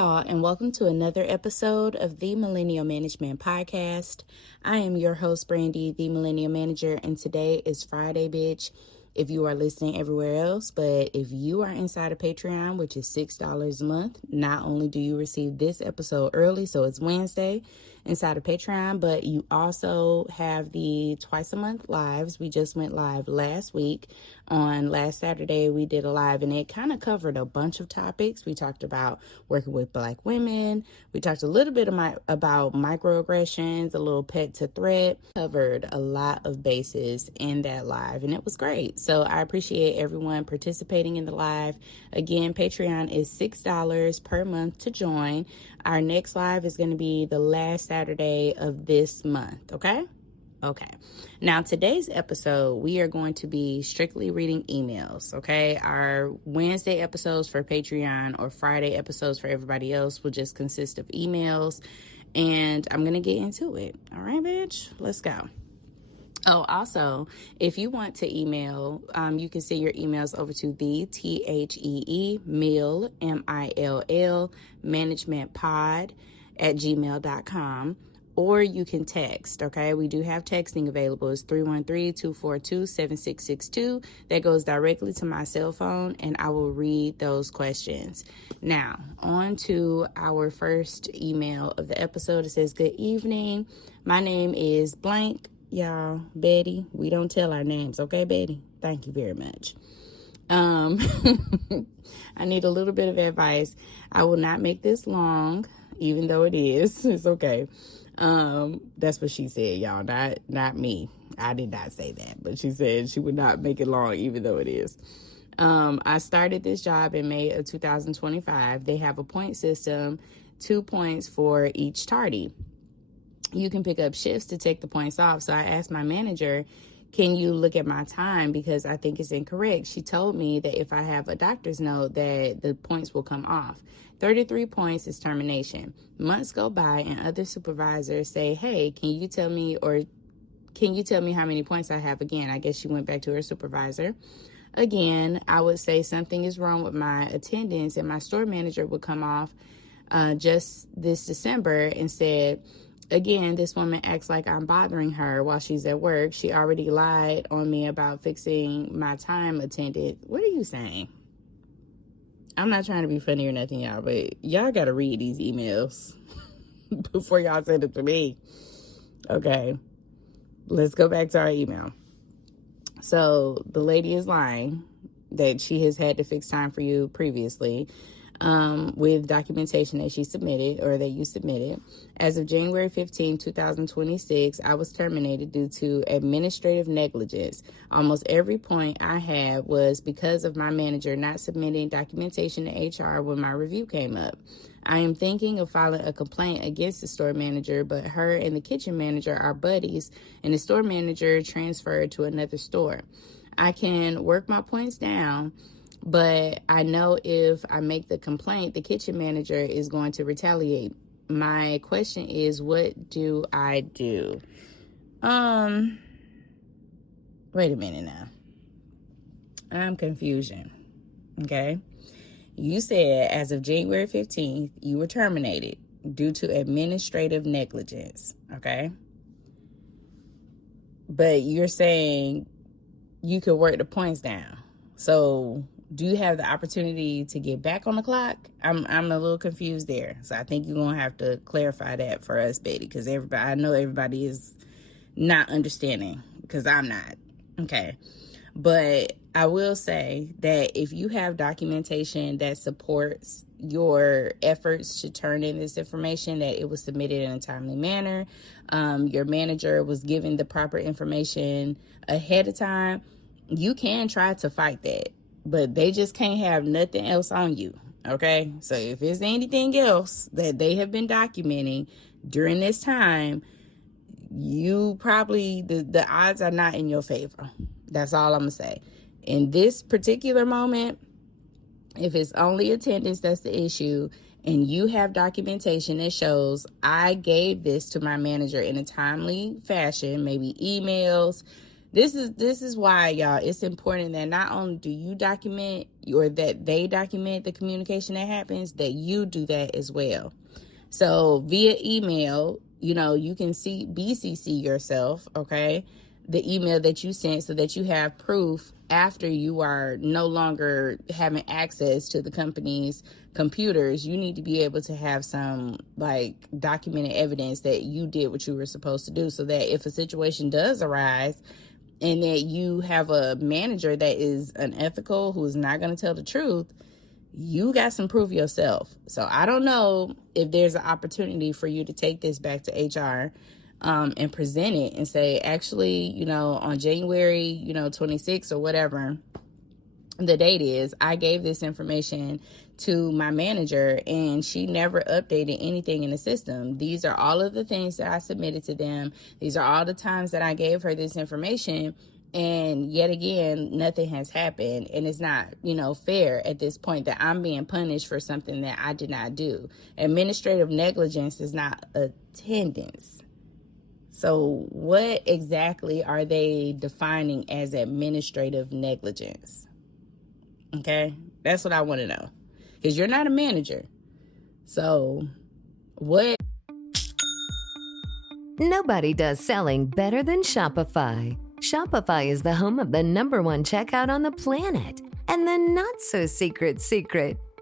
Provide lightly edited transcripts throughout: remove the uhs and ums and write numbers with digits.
And welcome to another episode of the Millennial Management Podcast. I am your host, Brandy, the Millennial Manager, and today is Friday, bitch. If you are listening everywhere else, but if you are inside of Patreon, which is $6 a month, not only do you receive this episode early, so it's Wednesday inside of Patreon, but you also have the twice a month lives. We just went live last week. On last Saturday, we did a live and it kind of covered a bunch of topics. We talked about working with Black women. We talked a little bit about microaggressions, a little pet to threat. Covered a lot of bases in that live and it was great. So I appreciate everyone participating in the live. Again, Patreon is $6 per month to join. Our next live is going to be the last Saturday of this month, okay? Okay. Now, today's episode, we are going to be strictly reading emails, okay? Our Wednesday episodes for Patreon or Friday episodes for everybody else will just consist of emails, and I'm going to get into it. All right, bitch? Let's go. Oh, also, if you want to email, you can send your emails over to the THEE, MILL, managementpod@gmail.com, or you can text, okay? We do have texting available. It's 313-242-7662. That goes directly to my cell phone, and I will read those questions. Now, on to our first email of the episode. It says, "Good evening. My name is blank." Y'all, Betty, we don't tell our names, okay, Betty? Thank you very much. I need a little bit of advice. I will not make this long, even though it is. It's okay. That's what she said, y'all, not me. I did not say that, but she said she would not make it long, even though it is. I started this job in May of 2025. They have a point system, 2 points for each tardy. You can pick up shifts to take the points off. So I asked my manager, can you look at my time because I think it's incorrect? She told me that if I have a doctor's note that the points will come off. 33 points is termination. Months go by and other supervisors say, hey, can you tell me how many points I have? Again, I guess she went back to her supervisor. Again, I would say something is wrong with my attendance, and my store manager would come off just this December and said, again, this woman acts like I'm bothering her while she's at work. She already lied on me about fixing my time attended. What are you saying? I'm not trying to be funny or nothing, y'all, but y'all got to read these emails before y'all send it to me. Okay, let's go back to our email. So the lady is lying that she has had to fix time for you previously. With documentation that she submitted or that you submitted. As of January 15, 2026, I was terminated due to administrative negligence. Almost every point I had was because of my manager not submitting documentation to HR when my review came up. I am thinking of filing a complaint against the store manager, but her and the kitchen manager are buddies, and the store manager transferred to another store. I can work my points down, but I know if I make the complaint, the kitchen manager is going to retaliate. My question is, what do I do? Wait a minute now. I'm confusion. Okay. You said as of January 15th, you were terminated due to administrative negligence. Okay. But you're saying you could work the points down. So do you have the opportunity to get back on the clock? I'm a little confused there. So I think you're going to have to clarify that for us, Betty, because I know everybody is not understanding because I'm not. Okay. But I will say that if you have documentation that supports your efforts to turn in this information, that it was submitted in a timely manner, your manager was given the proper information ahead of time, you can try to fight that. But they just can't have nothing else on you, okay? So if there's anything else that they have been documenting during this time, you probably, the odds are not in your favor. That's all I'm going to say. In this particular moment, if it's only attendance that's the issue, and you have documentation that shows I gave this to my manager in a timely fashion, maybe emails, This is why, y'all, it's important that not only do you document, or that they document the communication that happens, that you do that as well. So via email, you can BCC yourself, okay, the email that you sent, so that you have proof after you are no longer having access to the company's computers. You need to be able to have some documented evidence that you did what you were supposed to do, so that if a situation does arise and that you have a manager that is unethical, who is not going to tell the truth, you got some proof yourself. So I don't know if there's an opportunity for you to take this back to HR and present it and say, actually, on January, 26th or whatever the date is, I gave this information to my manager and she never updated anything in the system. These are all of the things that I submitted to them. These are all the times that I gave her this information. And yet again, nothing has happened. And it's not, fair at this point that I'm being punished for something that I did not do. Administrative negligence is not attendance. So what exactly are they defining as administrative negligence? Okay, that's what I want to know. Because you're not a manager. So what? Nobody does selling better than Shopify. Shopify is the home of the #1 checkout on the planet. And the not-so-secret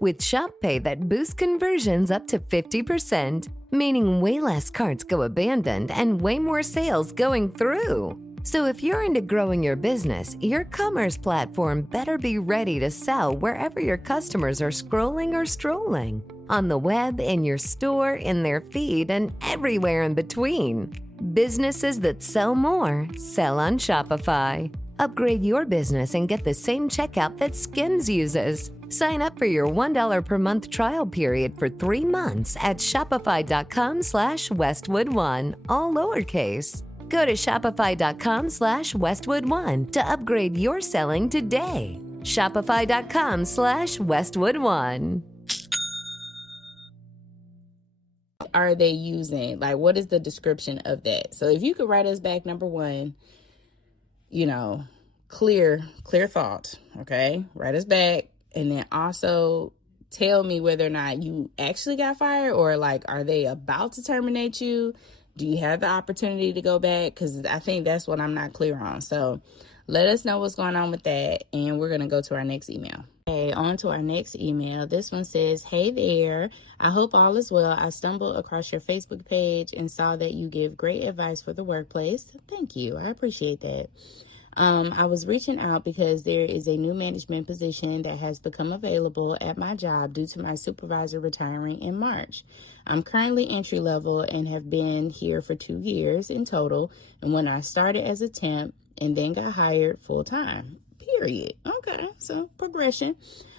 with Shop Pay that boosts conversions up to 50%, meaning way less carts go abandoned and way more sales going through. So if you're into growing your business, your commerce platform better be ready to sell wherever your customers are scrolling or strolling. On the web, in your store, in their feed, and everywhere in between. Businesses that sell more, sell on Shopify. Upgrade your business and get the same checkout that Skims uses. Sign up for your $1 per month trial period for 3 months at shopify.com/Westwood1, all lowercase. Go to shopify.com/Westwood1 to upgrade your selling today. Shopify.com/Westwood1. Are they using? What is the description of that? So if you could write us back, number one, clear thought, okay? Write us back, and then also tell me whether or not you actually got fired, or are they about to terminate you? Do you have the opportunity to go back? Because I think that's what I'm not clear on. So let us know what's going on with that, and we're going to go to our next email. Okay, on to our next email. This one says, hey there, I hope all is well. I stumbled across your Facebook page and saw that you give great advice for the workplace. Thank you. I appreciate that. I was reaching out because there is a new management position that has become available at my job due to my supervisor retiring in March. I'm currently entry level and have been here for 2 years in total. And when I started as a temp and then got hired full time, period. Okay, so progression.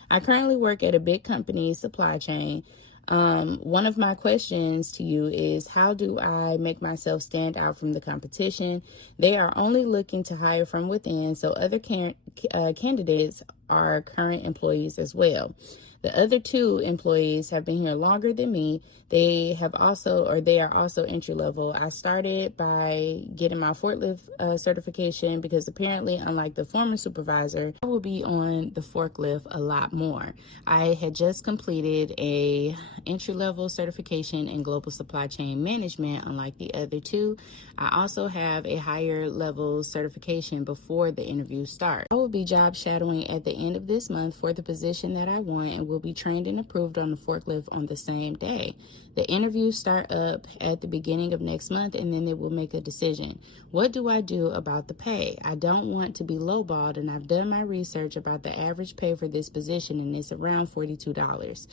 I currently work at a big company supply chain. One of my questions to you is, how do I make myself stand out from the competition? They are only looking to hire from within, so other candidates are current employees as well. The other 2 employees have been here longer than me. They are also entry level. I started by getting my forklift certification because apparently, unlike the former supervisor, I will be on the forklift a lot more. I had just completed a entry level certification in global supply chain management, unlike the other 2. I also have a higher level certification before the interview starts. I will be job shadowing at the end of this month for the position that I want and will be trained and approved on the forklift on the same day. The interviews start up at the beginning of next month, and then they will make a decision. What do I do about the pay? I don't want to be lowballed, and I've done my research about the average pay for this position, and it's around $42.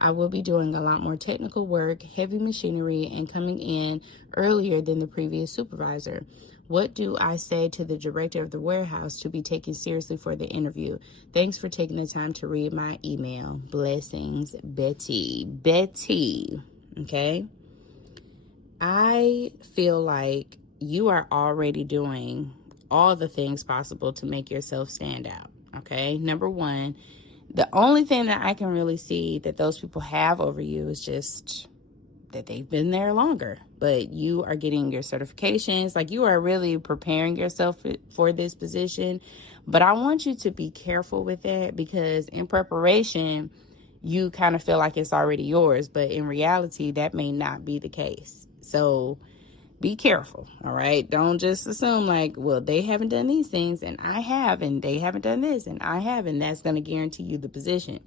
I will be doing a lot more technical work, heavy machinery, and coming in earlier than the previous supervisor. What do I say to the director of the warehouse to be taken seriously for the interview? Thanks for taking the time to read my email. Blessings, Betty. Betty, okay? I feel like you are already doing all the things possible to make yourself stand out, okay? Number one, the only thing that I can really see that those people have over you is just that they've been there longer, but you are getting your certifications. Like, you are really preparing yourself for this position. But I want you to be careful with that, because in preparation, you kind of feel like it's already yours, but in reality, that may not be the case. So be careful, all right? Don't just assume like, well, they haven't done these things and I have, and they haven't done this and I have, and that's going to guarantee you the position.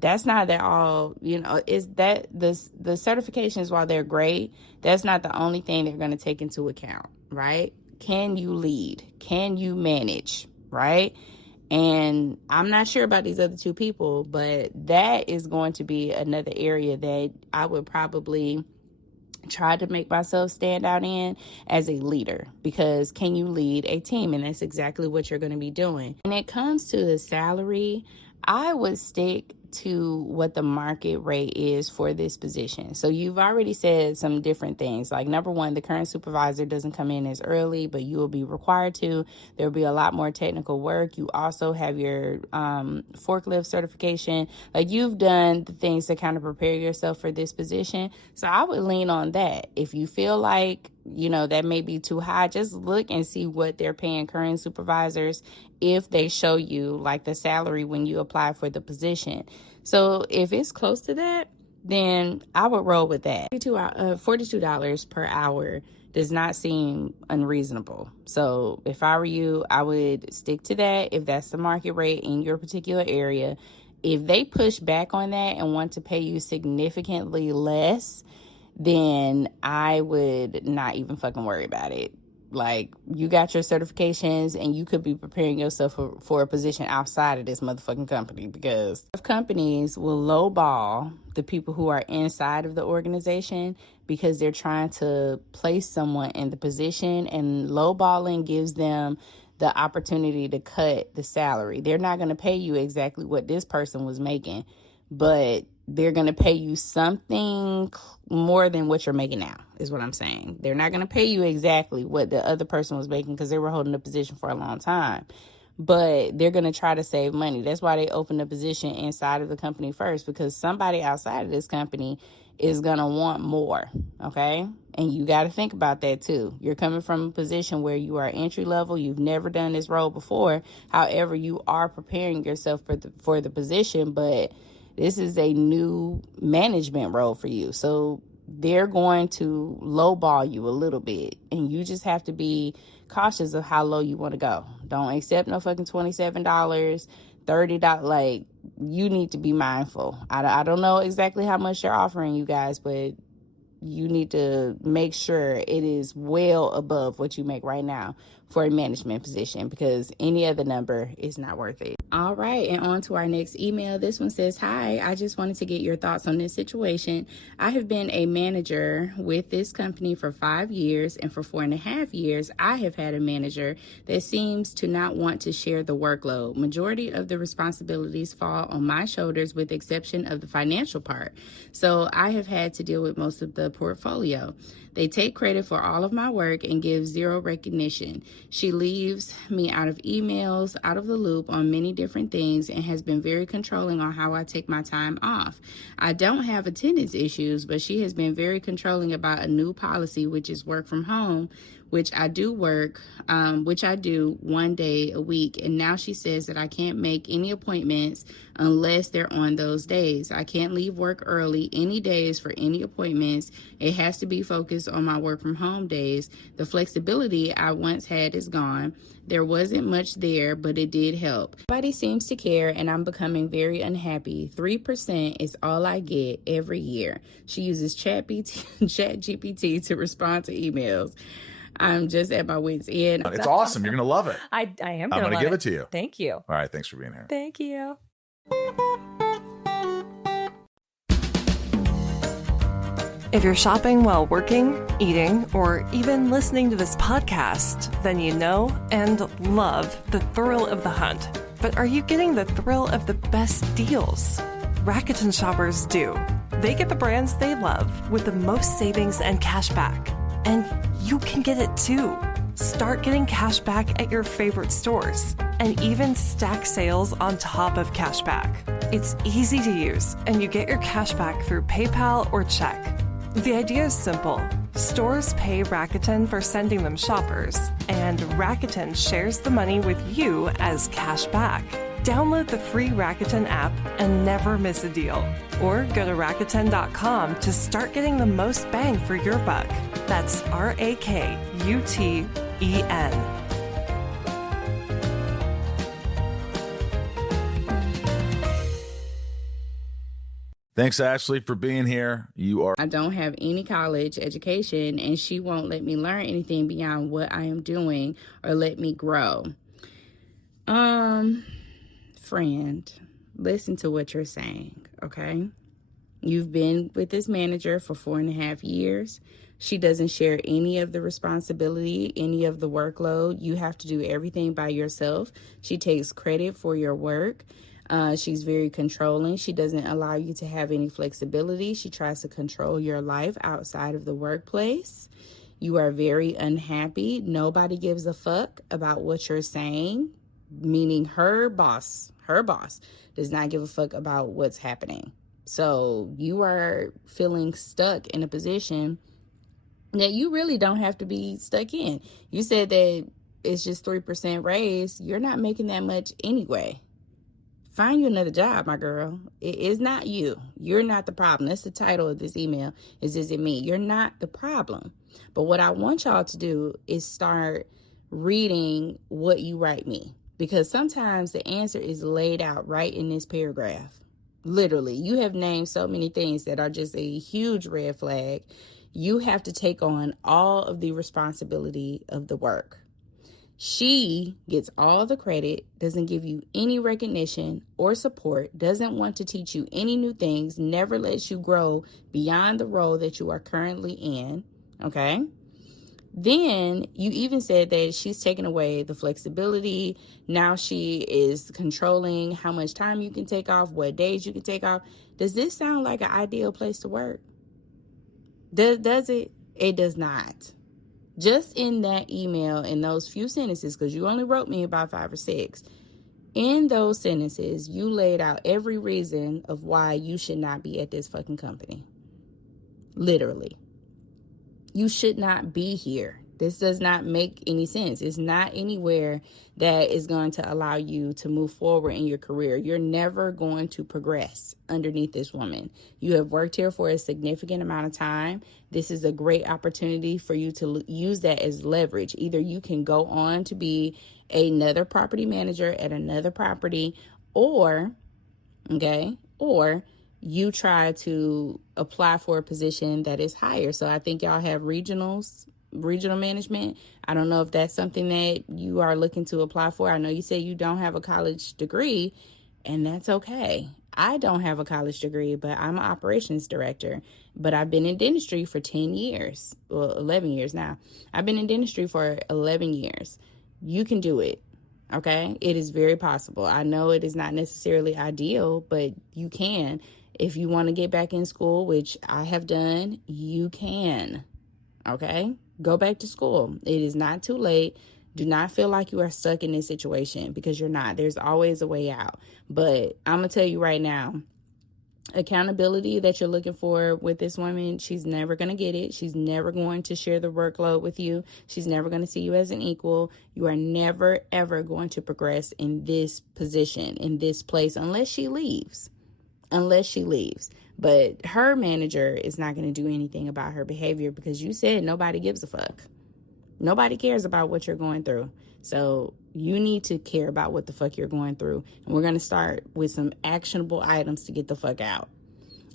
That's not at all, is that the certifications, while they're great, that's not the only thing they're going to take into account, right? Can you lead? Can you manage, right? And I'm not sure about these other two people, but that is going to be another area that I would probably try to make myself stand out in as a leader, because can you lead a team? And that's exactly what you're going to be doing. When it comes to the salary, I would stick to what the market rate is for this position. So you've already said some different things. Like, number one, the current supervisor doesn't come in as early, but you will be required to. There'll be a lot more technical work. You also have your forklift certification. Like, you've done the things to kind of prepare yourself for this position. So I would lean on that. If you feel like, that may be too high, just look and see what they're paying current supervisors if they show you like the salary when you apply for the position. So if it's close to that, then I would roll with that. $42 per hour does not seem unreasonable. So if I were you, I would stick to that if that's the market rate in your particular area. If they push back on that and want to pay you significantly less, then I would not even fucking worry about it. Like, you got your certifications and you could be preparing yourself for a position outside of this motherfucking company, because companies will lowball the people who are inside of the organization because they're trying to place someone in the position, and lowballing gives them the opportunity to cut the salary. They're not going to pay you exactly what this person was making, but they're going to pay you something more than what you're making now, is what I'm saying. They're not going to pay you exactly what the other person was making because they were holding the position for a long time, but they're going to try to save money. That's why they open the position inside of the company first, because somebody outside of this company is going to want more, okay? And you got to think about that too. You're coming from a position where you are entry level. You've never done this role before. However, you are preparing yourself for the position, but this is a new management role for you. So they're going to lowball you a little bit, and you just have to be cautious of how low you want to go. Don't accept no fucking $27, $30. Like, you need to be mindful. I don't know exactly how much they're offering you guys, but you need to make sure it is well above what you make right now for a management position, because any other number is not worth it. All right, and on to our next email. This one says, hi, I just wanted to get your thoughts on this situation. I have been a manager with this company for 5 years, and for 4.5 years, I have had a manager that seems to not want to share the workload. Majority of the responsibilities fall on my shoulders, with the exception of the financial part. So I have had to deal with most of the portfolio. They take credit for all of my work and give zero recognition. She leaves me out of emails, out of the loop on many different things, and has been very controlling on how I take my time off. I don't have attendance issues, but she has been very controlling about a new policy, which is work from home, which I do 1 day a week. And now she says that I can't make any appointments unless they're on those days. I can't leave work early any days for any appointments. It has to be focused on my work from home days. The flexibility I once had is gone. There wasn't much there, but it did help. Nobody seems to care, and I'm becoming very unhappy. 3% is all I get every year. She uses ChatGPT to respond to emails. I'm just at my wit's end. It's awesome. You're going to love it. I am I'm going to give it to you. Thank you. All right. Thanks for being here. Thank you. If you're shopping while working, eating, or even listening to this podcast, then you know and love the thrill of the hunt. But are you getting the thrill of the best deals? Rakuten shoppers do. They get the brands they love with the most savings and cash back. And you can get it too. Start getting cash back at your favorite stores and even stack sales on top of cash back. It's easy to use, and you get your cash back through PayPal or check. The idea is simple. Stores pay Rakuten for sending them shoppers, and Rakuten shares the money with you as cash back. Download the free Rakuten app and never miss a deal. Or go to Rakuten.com to start getting the most bang for your buck. That's Rakuten. Thanks, Ashley, for being here. You are. I don't have any college education, and she won't let me learn anything beyond what I am doing or let me grow. Friend, listen to what you're saying, okay? You've been with this manager for 4.5 years. She doesn't share any of the responsibility, any of the workload. You have to do everything by yourself. She takes credit for your work. She's very controlling. She doesn't allow you to have any flexibility. She tries to control your life outside of the workplace. You are very unhappy. Nobody gives a fuck about what you're saying, meaning her boss does not give a fuck about what's happening. So you are feeling stuck in a position that you really don't have to be stuck in. You said that it's just 3% raise. You're not making that much anyway. Find you another job, my girl. It is not you. You're not the problem. That's the title of this email. Is it me? You're not the problem. But what I want y'all to do is start reading what you write me. Because sometimes the answer is laid out right in this paragraph. Literally, you have named so many things that are just a huge red flag. You have to take on all of the responsibility of the work. She gets all the credit, doesn't give you any recognition or support, doesn't want to teach you any new things, never lets you grow beyond the role that you are currently in, okay? Then you even said that she's taken away the flexibility. Now she is controlling how much time you can take off, what days you can take off. Does this sound like an ideal place to work? Does it? It does not. Just in that email, in those few sentences, because you only wrote me about 5 or 6, in those sentences, you laid out every reason of why you should not be at this fucking company. Literally. You should not be here. This does not make any sense. It's not anywhere that is going to allow you to move forward in your career. You're never going to progress underneath this woman. You have worked here for a significant amount of time. This is a great opportunity for you to use that as leverage. Either you can go on to be another property manager at another property, or you try to apply for a position that is higher. So I think y'all have regional management. I don't know if that's something that you are looking to apply for. I know you say you don't have a college degree, and that's okay. I don't have a college degree, but I'm an operations director. But I've been in dentistry for 10 years. Well, 11 years now. I've been in dentistry for 11 years. You can do it. Okay? It is very possible. I know it is not necessarily ideal, but you can. If you want to get back in school, which I have done, you can. Okay? Go back to school. It is not too late. Do not feel like you are stuck in this situation, because you're not. There's always a way out. But I'm going to tell you right now, accountability that you're looking for with this woman, she's never going to get it. She's never going to share the workload with you. She's never going to see you as an equal. You are never, ever going to progress in this position, in this place, unless she leaves. But her manager is not going to do anything about her behavior, because you said nobody gives a fuck. Nobody cares about what you're going through. So you need to care about what the fuck you're going through. And we're going to start with some actionable items to get the fuck out.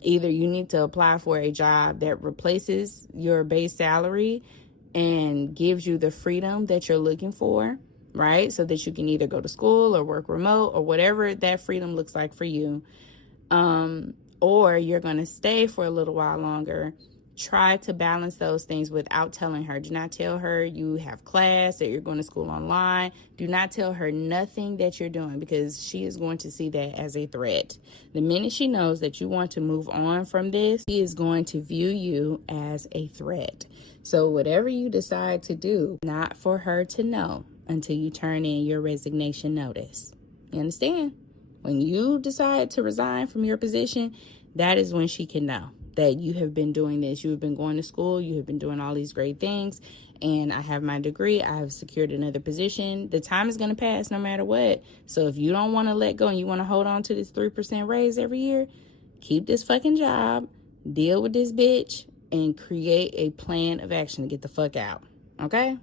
Either you need to apply for a job that replaces your base salary and gives you the freedom that you're looking for, right? So that you can either go to school or work remote or whatever that freedom looks like for you. Or you're going to stay for a little while longer. Try to balance those things without telling her. Do not tell her you have class or you're going to school online. Do not tell her nothing that you're doing, because she is going to see that as a threat. The minute she knows that you want to move on from this, she is going to view you as a threat. So whatever you decide to do, not for her to know until you turn in your resignation notice. You understand? When you decide to resign from your position, that is when she can know. that you have been doing this. You have been going to school. You have been doing all these great things. And I have my degree. I have secured another position. The time is going to pass no matter what. So if you don't want to let go and you want to hold on to this 3% raise every year, keep this fucking job, deal with this bitch, and create a plan of action to get the fuck out. Okay?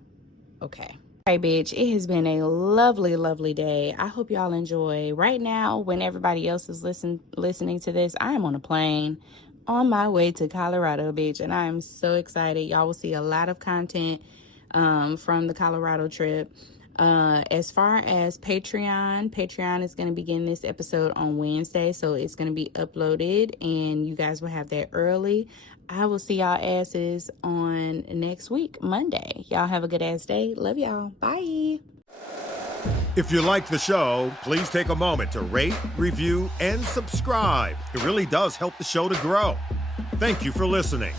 Okay. Hey, bitch, it has been a lovely, lovely day. I hope y'all enjoy. Right now, when everybody else is listening to this, I am on a plane on my way to Colorado, bitch, and I am so excited. Y'all will see a lot of content from the Colorado trip. As far as Patreon is going to begin this episode on Wednesday, so it's going to be uploaded, and you guys will have that early. I will see y'all asses on next week, Monday. Y'all have a good ass day. Love y'all. Bye. If you like the show, please take a moment to rate, review, and subscribe. It really does help the show to grow. Thank you for listening.